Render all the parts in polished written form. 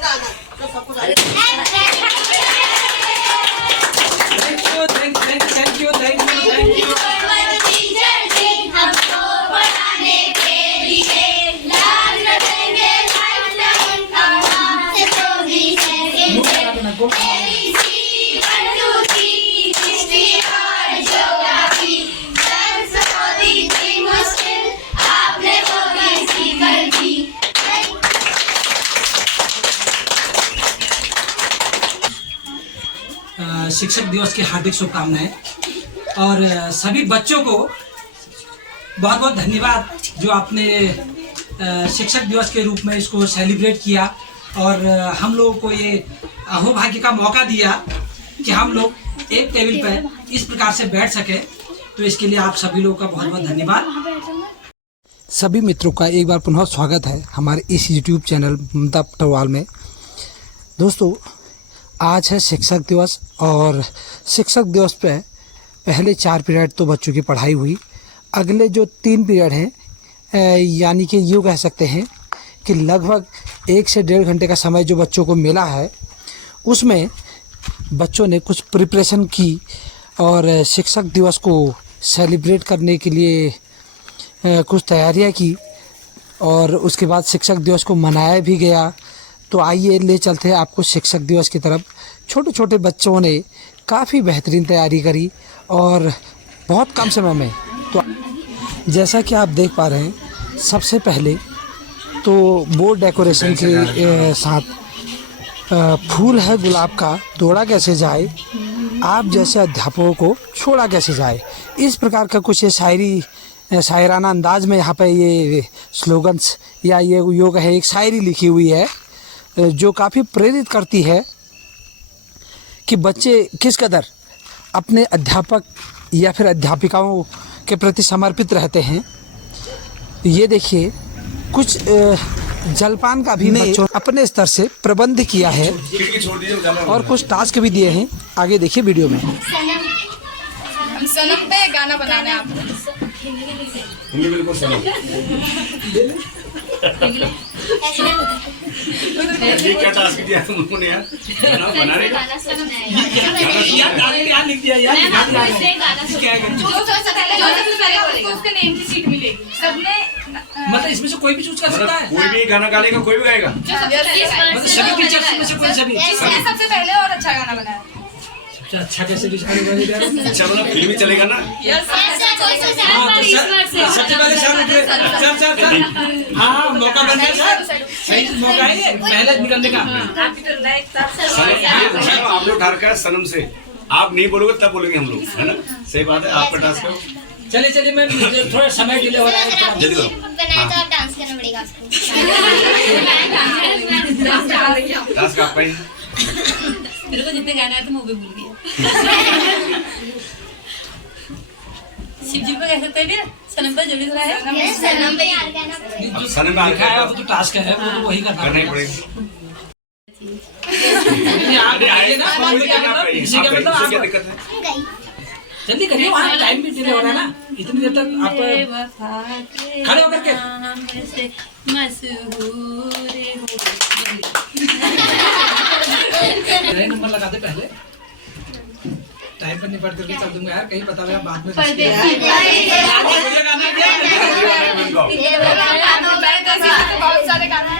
Thank you. शिक्षक दिवस की हार्दिक शुभकामनाएं और सभी बच्चों को बहुत बहुत धन्यवाद जो आपने शिक्षक दिवस के रूप में इसको सेलिब्रेट किया और हम लोगों को ये अहोभाग्य का मौका दिया कि हम लोग एक टेबल पर इस प्रकार से बैठ सके। तो इसके लिए आप सभी लोगों का बहुत बहुत धन्यवाद। सभी मित्रों का एक बार पुनः स्वागत है हमारे इस YouTube चैनल ममता पटवाल में। दोस्तों, आज है शिक्षक दिवस और शिक्षक दिवस पे पहले 4 पीरियड तो बच्चों की पढ़ाई हुई। अगले जो 3 पीरियड हैं यानी कि यूँ कह सकते हैं कि लगभग 1 से 1.5 घंटे का समय जो बच्चों को मिला है उसमें बच्चों ने कुछ प्रिपरेशन की और शिक्षक दिवस को सेलिब्रेट करने के लिए कुछ तैयारियां की और उसके बाद शिक्षक दिवस को मनाया भी गया। तो आइए ले चलते हैं आपको शिक्षक दिवस की तरफ। छोटे छोटे बच्चों ने काफ़ी बेहतरीन तैयारी करी और बहुत कम समय में। तो जैसा कि आप देख पा रहे हैं, सबसे पहले तो बोर्ड डेकोरेशन के साथ फूल है गुलाब का, तोड़ा कैसे जाए, आप जैसे अध्यापकों को छोड़ा कैसे जाए, इस प्रकार का कुछ ये शायराना अंदाज में यहाँ पे ये स्लोगन्स या ये योग है, एक शायरी लिखी हुई है जो काफ़ी प्रेरित करती है कि बच्चे किस कदर अपने अध्यापक या फिर अध्यापिकाओं के प्रति समर्पित रहते हैं। ये देखिए, कुछ जलपान का भी बच्चों अपने स्तर से प्रबंध किया है और कुछ टास्क भी दिए हैं। आगे देखिए वीडियो में। सनम पे गाना बनाना है आपको। हिंदी बिल्कुल सनम। ये क्या टास्क दिया तुम लोगों ने यार? गाना बनाने का? यार लिख दिया यार। जो उसके नेम की सीट मिलेगी। सबने मतलब इसमें से कोई भी चूज कर सकता है। कोई भी गाना गाएगा, कोई भी गाएगा। मतलब सभी टीचर्स में से कोई सभी। सबसे पहले और अच्छा गाना बनाया। अच्छा कैसे डिसाइड करेंगे? अच्छा मतलब फिल्म ही चलेगा ना? सबसे पहले सर हाँ मौका बन गया सर, सही मौका है ये पहले निकलने का। आप लोग उठा रखा है सनम से, आप नहीं बोलोगे तब बोलेंगे हम लोग, है ना? सही बात है, आपका टास्क है। चलिए मैं थोड़ा समय डिले हो रहा है, जल्दी करो। बनाया तो अब डांस करना पड़ेगा आपको। टास्क आपका ही। मेरे को जितने गाना है तो मूवी भूल गई। शिव जी पे कह सकते हैं सनम पे जो भी थोड़ा है सनम पे यार गाना सनम में लिखा है, वो तो टास्क है, वो तो वही करना ही पड़ेगा। इसी का मतलब क्या दिक्कत है? जल्दी करिए, वहाँ टाइम भी डिले हो रहा है ना। इतनी देर तक आप खड़े होकर के नंबर लगाते पहले टाइम पर निपट करके चल दूंगा यार, कहीं पता लगा बाद में। बहुत सारे गाना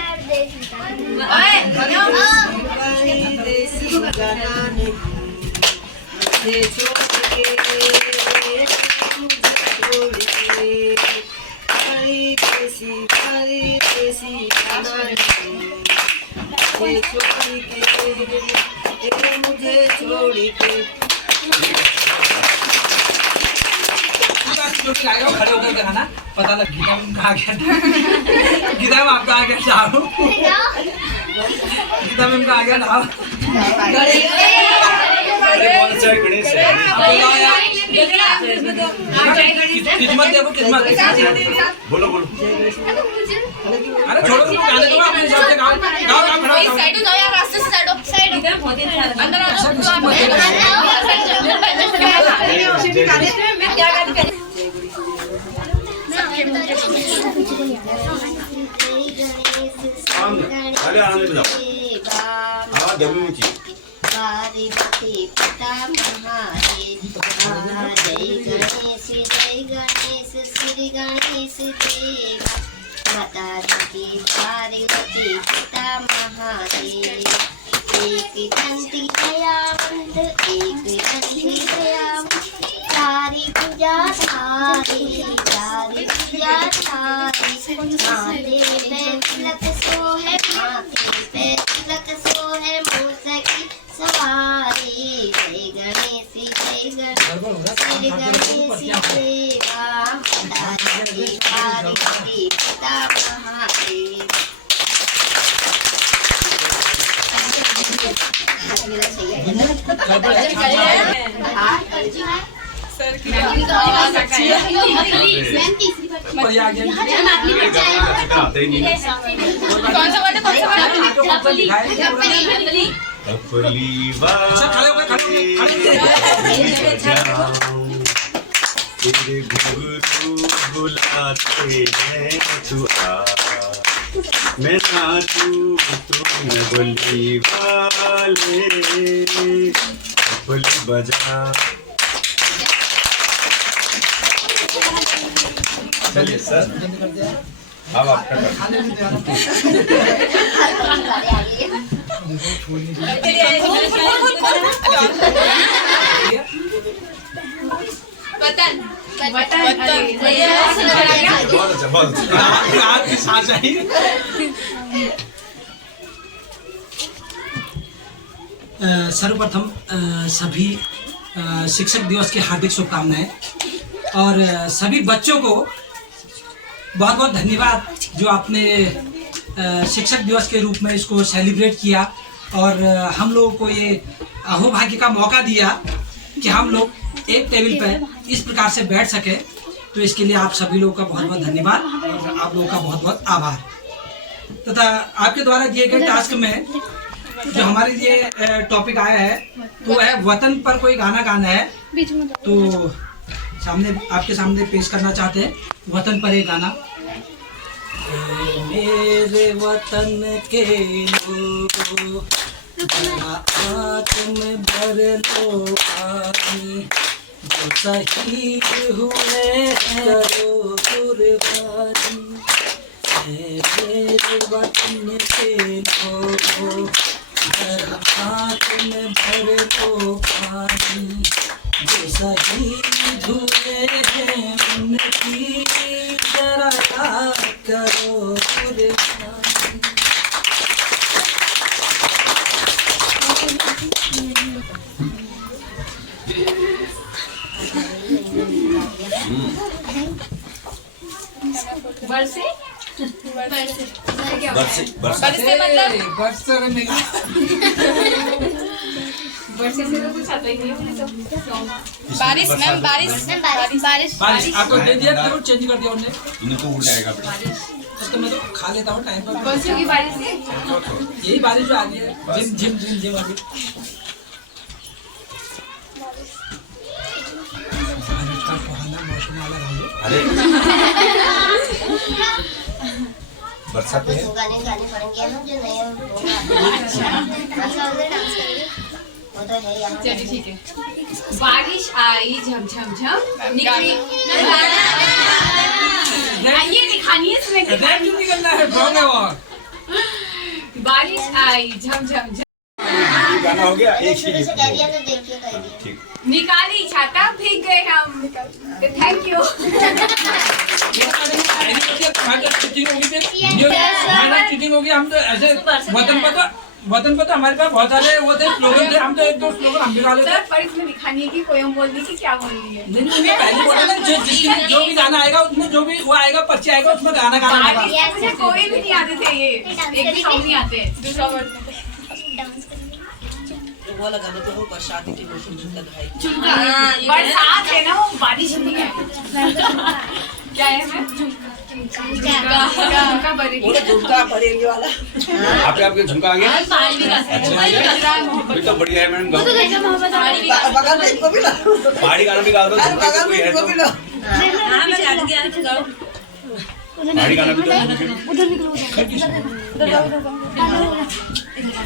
मुझे छोड़ी के खड़े होकर के ना पता लग गीता में कहा गया, गीता में आपका आ गया चारों, गीता में आ गया ना। बहुत अच्छा है गणेश है। किस्मत देखो किस्मत। बोलो अरे छोड़ो गाने दो, अपने हिसाब से गाओ गाओ। साइड हो जाओ यार, रास्ते से साइड हो। साइड इधर बहुत अच्छा अंदर आ जाओ। मैं क्या गाती पहले आनंद बजाओ। आवाज दबनी चाहिए। पार्वती पिता महादेव जय गणेश श्री गणेश देवा माता जी पार्वती पिता महादेव एक दंती दयावंत एक दंती दयावंत सारी पूजा थारी माथे पे तिलक सोहे माथे पे तिलक सोहे मूसकी सवारी जय गणेश श्री गणेश देवा माता जी पार्वती पिता महादेव आते ही नहीं। कौन सा वर्ड है? अपली तेरे घुंघरू बुलाते हैं तू आ मैं नाचूं तू न बोली वाले अपली बजा। चलिए सर अब आपका बटन बहुत अच्छा बहुत अच्छा। आपकी सांस आई। सर्वप्रथम सभी शिक्षक दिवस की हार्दिक शुभकामनाएं और सभी बच्चों को बहुत बहुत धन्यवाद जो आपने शिक्षक दिवस के रूप में इसको सेलिब्रेट किया और हम लोगों को ये अहोभाग्य का मौका दिया कि हम लोग एक टेबल पर इस प्रकार से बैठ सके। तो इसके लिए आप सभी लोगों का बहुत बहुत धन्यवाद और आप लोगों का बहुत बहुत आभार। तथा आपके द्वारा दिए गए टास्क में जो हमारे लिए टॉपिक आया है तो है वतन पर कोई गाना गाना है। तो सामने आपके सामने पेश करना चाहते हैं वतन पर एक गाना। मेरे वतन के लोगों जरा आँख में भर लो पानी जो शहीद हुए करो कुर्बानी मेरे वतन के लोगों जरा आँख में भर लो पानी जो शहीद हुए हैं उनकी जरा याद करो कुर्बानी। बरसे बरसे बरसे मतलब बरसे बरसे से तो कुछ आता ही नहीं है मुझे तो। बारिश मैम बारिश बारिश बारिश आपको दे दिया जरूर चेंज कर दिया उन्होंने। इन्हें तो उड़ जाएगा। तो मैं तो खा लेता हूँ टाइम पर। कौन सी होगी बारिश से? यही बारिश जो आ रही है जिम जिम जिम जिम अभी। बारिश का सुहाना मौसम वाला भाई। अरे बरसात है। गाने गाने पड़ेंगे हम जो नए अच्छा डांस करेंगे वो तो है यहाँ। चलिए ठीक है। बारिश आई झम झम झम निकली ये दिखानी है इसमें रैप नहीं करना है ड्रॉ में और। बारिश आई झम झम झम गाना हो गया एक शुरू ही से कह दिया तो देख के कर दिया। ठीक। निकाली छाता भीग गए हम। Thank you. चीटिंग होगी हम तो ऐसे वतन पर तो हमारे पास बहुत सारे वो थे स्लोगन थे। हम तो एक दो स्लोगन हम भी गा लेते। सर पर इसमें दिखानी है कि पोयम बोलनी कि क्या बोलनी है। नहीं नहीं पहले बोला ना जिसमें जो भी गाना आएगा उसमें जो भी वो आएगा पर्ची आएगा उसमें गाना गाना होगा। बारिश मुझे कोई भी नहीं आते थे ये एक भी सॉन्ग नहीं आते। दूसरा वर्ड डांस करेंगे। वो लगा दो तो वो बरसात के मौसम झुमका दिखाई। बरसात है ना वो बारिश नहीं है। क्या है मैम? झुमका बरेली। वो झुमका बरेली वाला। आपके झुमका आ गया। अच्छा ये तो बढ़िया है मैडम। बगल में इनको भी लो। पहाड़ी गाना भी गा दो। झुमका बगल कोई में है इनको तो भी लो। पहाड़ी गाना भी तो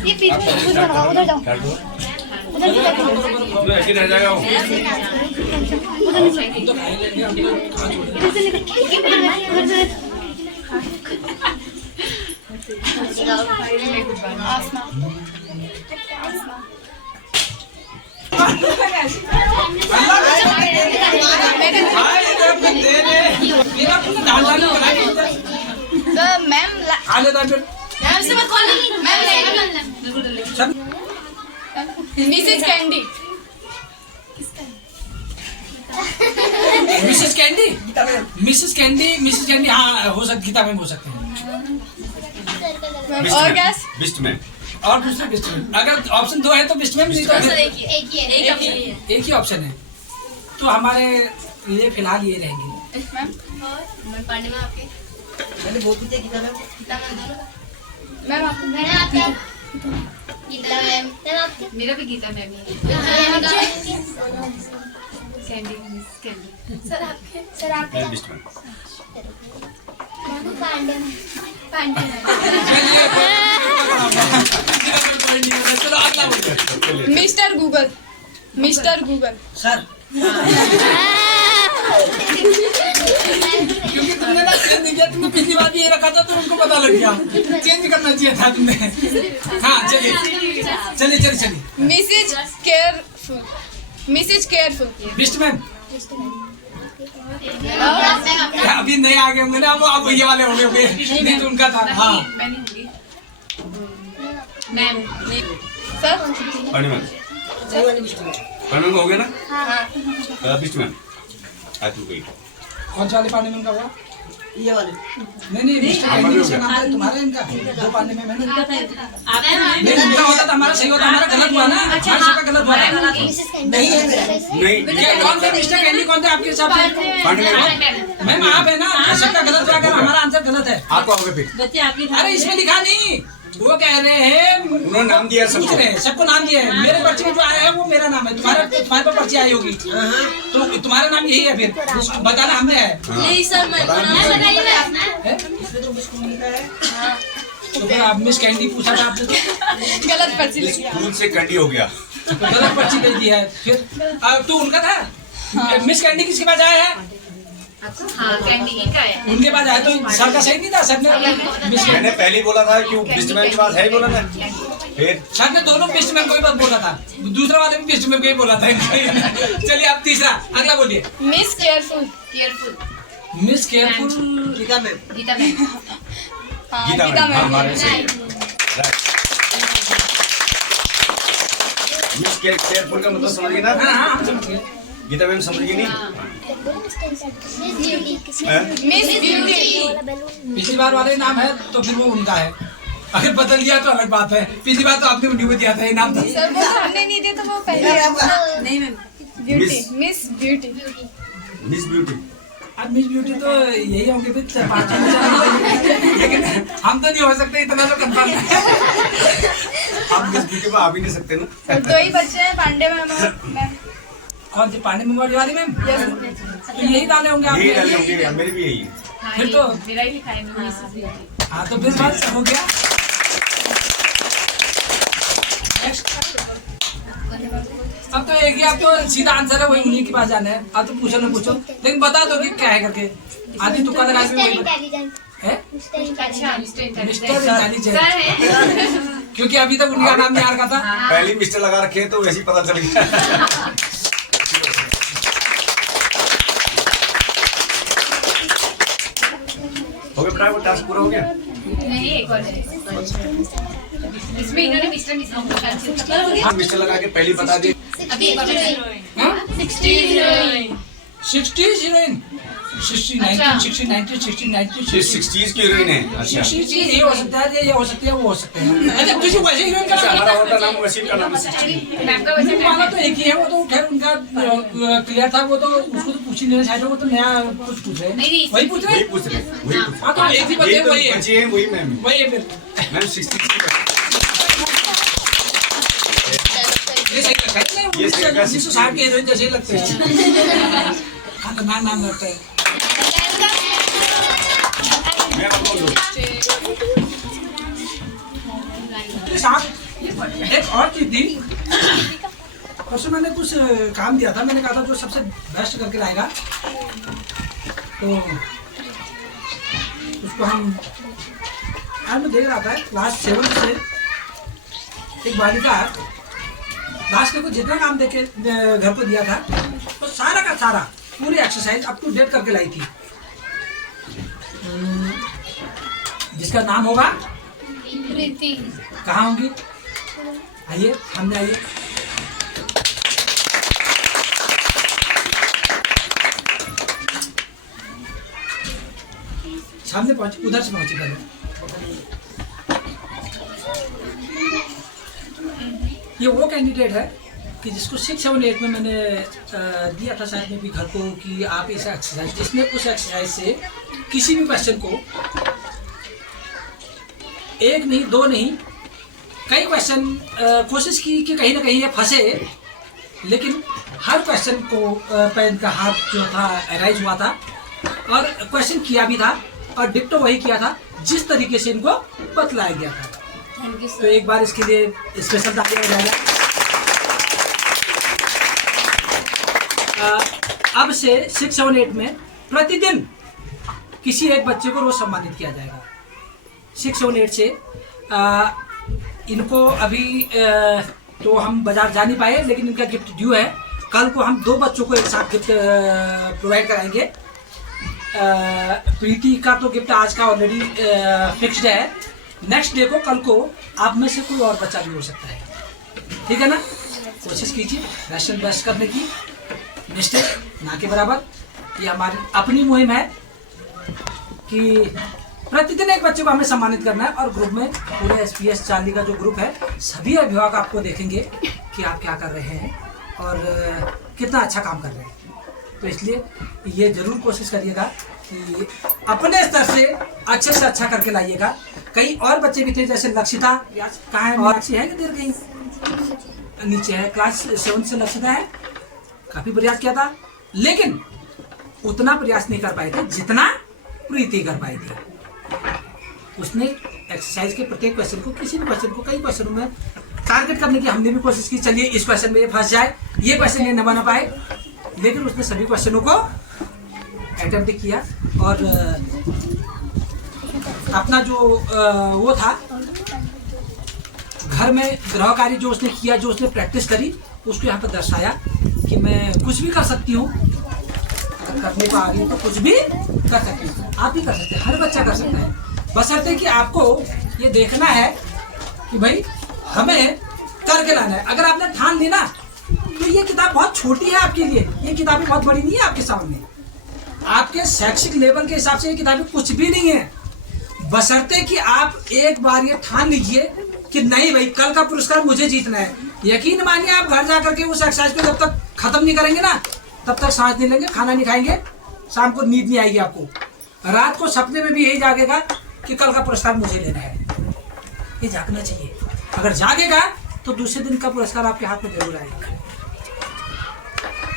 ये पीछे उधर जाओ उधर जाओ उधर तो ऐसे रह जाएगा वो। उधर से निकल उधर से तो मैम मैम से मत खोलना ma'am Mrs Candy Mrs Candy हाँ हो सकती, गीता मैम हो सकते हैं। और क्या बिस्ट मैम। और दूसरे बेस्ट मैम, अगर ऑप्शन 2 है तो बेस्ट मैम, नहीं तो फिर एक ही है एक ही ऑप्शन है। तो हमारे ये फिलहाल ये रहेंगे। पांडे में आपके मैंने वो भी देखी था मैम। मैम आपको मैंने आपके गीता मैम मैम आपके मेरा भी गीता मैम ही है कैंडी सर आपके मैं बिस्ट मैम। पांडे चलो अगला बोलिए। मिस्टर गूगल सर क्योंकि तुमने ना चेंज नहीं किया, तुमने पिछली बार भी ये रखा था तो उनको पता लग गया। चेंज करना चाहिए था तुमने। हाँ चलिए मिसेज केयरफुल बेस्ट मैम। अभी नए आ गए होंगे ना, अब ये वाले हो गए नहीं तो उनका था। हाँ ma'am sir Pandey ma'am. Pandey ma'am हो गया ना? बिस्ट मैम। आज तू गई। कौन सा वाले पांडे मैम का हुआ? ये वाले नहीं मिस्टर कैंडी का नाम है तुम्हारा, इनका 2 पांडे मैम है ना। नहीं उनका होता था हमारा सही होता, हमारा गलत हुआ ना, हमारा सबका गलत हुआ। नहीं है मेरा। नहीं कौन थे मिस्टर कैंडी, कौन थे आपके हिसाब से? पांडे मैम। मैम आप है ना, सबका गलत हुआ, अगर हमारा आंसर गलत है। आपको हो गए फिर। अरे इसमें लिखा नहीं, वो कह रहे हैं उन्होंने नाम दिया सबको। पूछ रहे हैं, सबको नाम दिया है। मेरे पर्ची में जो आया है वो मेरा नाम है, तुम्हारे पर पर्ची आई होगी तो तुम्हारा नाम यही है, फिर बताना हमने है। नहीं सर मैं हैं? तो फिर आप मिस कैंडी पूछा था आपने, तो गलत पर्ची लिखी स्कूल से कैंडी हो गया। गलत पर्ची दे दी है। फिर तो उनका था। मिस कैंडी किसके पास आया है? हाँ कैंडी ही का है उनके पास आया तो सर का सही नहीं था। सर ने मिस मैंने पहले ही बोला था कि वो बिस्ट मैम के पास है ही बोला ना। फिर सर ने दोनों बेस्ट मैम को ही बात बोला था, दूसरा वाले भी बेस्ट मैम को ही बोला था। चलिए आप तीसरा अगला बोलिए। Miss careful miss careful Geeta ma'am. Geeta ma'am हाँ गीता गीता मैम। हाँ, मैम हमारे सही। मिस केयरफुल का मतलब समझ गए ना? हाँ हाँ हम समझ गए। गीता मैम समझ गई नहीं? मिस ब्यूटी पिछली बार वाले नाम है तो फिर वो उनका है, अगर बदल दिया तो अलग बात है। पिछली बार तो आपने उन्हीं को दिया था ये नाम था। सर वो सामने नहीं दिया तो वो पहले नहीं ma'am beauty miss beauty miss beauty. अब मिस ब्यूटी तो यही होंगे फिर 5 लेकिन हम तो नहीं हो सकते, इतना तो कंफर्म है। आप मिस ब्यूटी में आ भी नहीं सकते ना। सर 2 ही बच्चे हैं पांडे मैम कौन सी पांडे मेमोरी वाली मैम? तो यही डाले होंगे यही आप। डाले होंगे, मेरी भी यही है। फिर तो मेरा ही लिखा है हाँ तो फिर बात हो गया। अब तो एक ही आप तो सीधा आंसर है, वही उन्हीं के पास जाना है। आप तो पूछो ना पूछो, लेकिन बता दो कि क्या है करके। आदि तुक्का लगा के वही है मिस्टर इंटेलिजेंट, क्योंकि अभी तक उनका नाम नहीं आ रखा था। पहले मिस्टर लगा रखे हैं तो वैसे ही पता चल गया। हो गया बेटा, वो टास्क पूरा हो गया। नहीं एक और है इसमें इन्होंने मिस्टर मिस्टर लगा के पहले बता दे। अभी एक और है 60 हीरोइन 60 19 60 19 60 19 ये 60s की हीरोइन है। अच्छा 60 ये हो सकता है, ये हो सकती है, वो हो सकते हैं। अच्छा तुझे वैसे हीरोइन का अच्छा, नाम हमारा होता नाम वसीम का नाम है 60। मैम का वैसे वाला तो एक ही है, वो तो खैर उनका क्लियर था। वो तो उसको तो पूछ ही नहीं रहे, वो तो नया कुछ पूछ रहे हैं। वही पूछ रहे वही हैं। पूछ रहे, वही पूछ हाँ तो एक ही बच्चे वही है, बच्चे हैं, वही मैम वही है। फिर मैम 60 ये सही लगता है, ये सही लगता है। 1960 के हीरोइन जैसे ही लगते हैं। खतरनाक नाम लगता है। मैं आपको बोल दूं। एक और चीज थी, परसों मैंने कुछ काम दिया था, मैंने कहा था जो सबसे बेस्ट करके लाएगा तो उसको हम आज मैं देख रहा था क्लास 7 से एक बालिका क्लास के को जितना काम देके घर को दिया था तो सारा का सारा पूरी एक्सरसाइज अप टू डेट करके लाई थी, जिसका नाम होगा प्रीति। कहाँ होंगी? आइए सामने आइए। सामने पहुंचे, उधर से पहुंचे पहले। ये वो कैंडिडेट है कि जिसको 6, 7, 8 में मैंने दिया था शायद में भी घर को कि आप इस एक्सरसाइज, जिसने उस एक्सरसाइज से किसी भी क्वेश्चन को 1 नहीं 2 नहीं कई क्वेश्चन कोशिश की कि कहीं ना कहीं ये फंसे, लेकिन हर क्वेश्चन को पे इनका हाथ जो था अराइज हुआ था और क्वेश्चन किया भी था और डिक्टो वही किया था जिस तरीके से इनको बतलाया गया था। तो एक बार इसके लिए स्पेशल तालियां हो जाएगा। अब से 6, 7, 8 में प्रतिदिन किसी एक बच्चे को रोज सम्मानित किया जाएगा। 6, 7, 8 से इनको अभी तो हम बाजार जा नहीं पाए, लेकिन इनका गिफ्ट ड्यू है। कल को हम 2 बच्चों को एक साथ गिफ्ट प्रोवाइड कराएंगे। प्रीति का तो गिफ्ट आज का ऑलरेडी फिक्स्ड है। नेक्स्ट डे को कल को आप में से कोई और बच्चा भी हो सकता है, ठीक है ना? कोशिश कीजिए राशन बेस्ट करने की, मिस्टेक ना के बराबर। ये हमारी अपनी मुहिम है कि प्रतिदिन एक बच्चे को हमें सम्मानित करना है और ग्रुप में पूरे SPS चार्ली का जो ग्रुप है सभी अभिभावक आपको देखेंगे कि आप क्या कर रहे हैं और कितना अच्छा काम कर रहे हैं। तो इसलिए ये जरूर कोशिश करिएगा कि अपने स्तर से अच्छे से अच्छा करके लाइएगा। कई और बच्चे भी थे जैसे लक्षिता, कहाँ है? मीनाक्षी है कि देर कहीं नीचे है, क्लास 7 से लक्षिता है। काफी प्रयास किया था लेकिन उतना प्रयास नहीं कर पाए थे जितना प्रीति कर पाई थी। उसने एक्सरसाइज के प्रत्येक क्वेश्चन को, किसी भी क्वेश्चन को कई क्वेश्चनों में टारगेट करने की हमने भी कोशिश की, चलिए इस क्वेश्चन में ये फंस जाए, ये क्वेश्चन ये न बना पाए, लेकिन उसने सभी क्वेश्चनों को अटेम्प्ट किया और अपना जो वो था घर में गृह कार्य जो उसने किया, जो उसने प्रैक्टिस करी, उसको यहाँ पर दर्शाया कि मैं कुछ भी कर सकती हूँ। अगर करने को आ गई तो कुछ भी कर सकती हूँ। आप भी कर सकते हैं, हर बच्चा कर सकता है, बशर्ते कि आपको ये देखना है कि भाई हमें करके लाना है। अगर आपने ठान ली ना तो ये किताब बहुत छोटी है आपके लिए, ये किताबें बहुत बड़ी नहीं है आपके सामने। आपके शैक्षिक लेवल के हिसाब से ये किताबें कुछ भी नहीं है, बशर्ते कि आप एक बार ये ठान लीजिए कि नहीं भाई कल का पुरस्कार मुझे जीतना है। यकीन मानिए आप घर जाकर के उस एक्सरसाइज को जब तक खत्म नहीं करेंगे ना तब तक सांस नहीं लेंगे, खाना नहीं खाएंगे, शाम को नींद नहीं आएगी आपको, रात को सपने में भी यही जागेगा कि कल का पुरस्कार मुझे लेना है। ये जागना चाहिए। अगर जागेगा तो दूसरे दिन का पुरस्कार आपके हाथ में जरूर आएगा।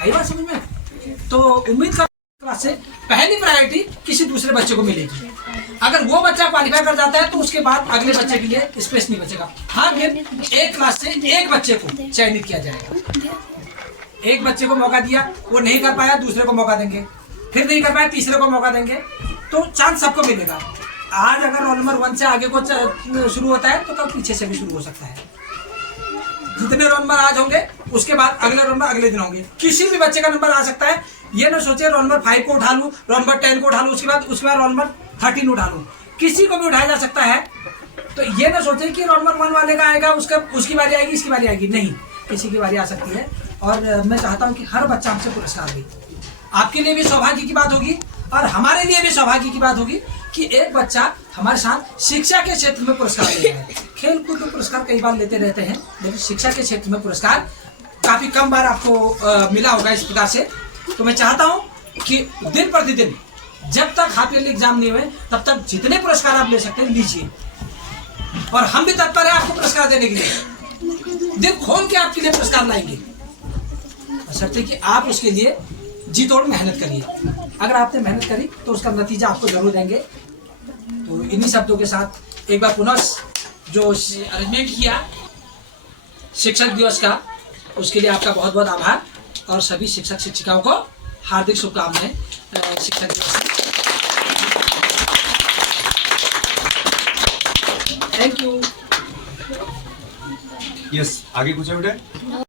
आई बात समझ में? तो उम्मीद कर क्लास से पहली प्रायोरिटी किसी दूसरे बच्चे को मिलेगी। अगर वो बच्चा क्वालिफाई कर जाता है तो उसके बाद अगले बच्चे के लिए स्पेस नहीं बचेगा। हाँ, फिर एक क्लास से एक बच्चे को चयनित किया जाएगा। एक बच्चे को मौका दिया, वो नहीं कर पाया, दूसरे को मौका देंगे, फिर नहीं कर पाया, तीसरे को मौका देंगे, तो चांस सबको मिलेगा। आज अगर रोल नंबर 1 से आगे को शुरू होता है तो कल पीछे से भी शुरू हो सकता है। जितने रोल नंबर आज होंगे उसके बाद अगले रोल नंबर अगले दिन होंगे। किसी भी बच्चे का नंबर आ सकता है। ये ना सोचे रोल नंबर 5 को उठा लूं, रोल नंबर 10 को उठा लूं, उसके बाद रोल नंबर 13 उठा लूं। किसी को भी उठाया जा सकता है। तो ये ना सोचे कि रोल नंबर 1 वाले का आएगा, उसकी बारी आएगी, इसकी बारी आएगी। नहीं, किसी की बारी आ सकती है। और मैं चाहता हूँ कि हर बच्चा हमसे पुरस्कार ले। आपके लिए भी सौभाग्य की बात होगी और हमारे लिए भी सौभाग्य की बात होगी कि एक बच्चा हमारे साथ शिक्षा के क्षेत्र में पुरस्कार ले रहा है। खेल कूद में पुरस्कार कई बार लेते रहते हैं, लेकिन शिक्षा के क्षेत्र में पुरस्कार काफी कम बार आपको मिला होगा इस प्रकार से। तो मैं चाहता हूं कि दिन प्रतिदिन जब तक हाफ ईयरली एग्जाम नहीं हुए तब तक जितने पुरस्कार आप ले सकते हैं लीजिए, और हम भी तत्पर है आपको पुरस्कार देने के लिए। दिल खोल के आपके लिए पुरस्कार लाएंगे, बशर्ते कि आप उसके लिए जी तोड़ मेहनत करिए। अगर आपने मेहनत करी तो उसका नतीजा आपको जरूर देंगे। तो इन्हीं शब्दों के साथ एक बार पुनः जो अरेंजमेंट किया शिक्षक दिवस का, उसके लिए आपका बहुत बहुत आभार और सभी शिक्षक शिक्षिकाओं को हार्दिक शुभकामनाएं शिक्षक दिवस की। Thank you. यस, आगे कुछ है बेटा?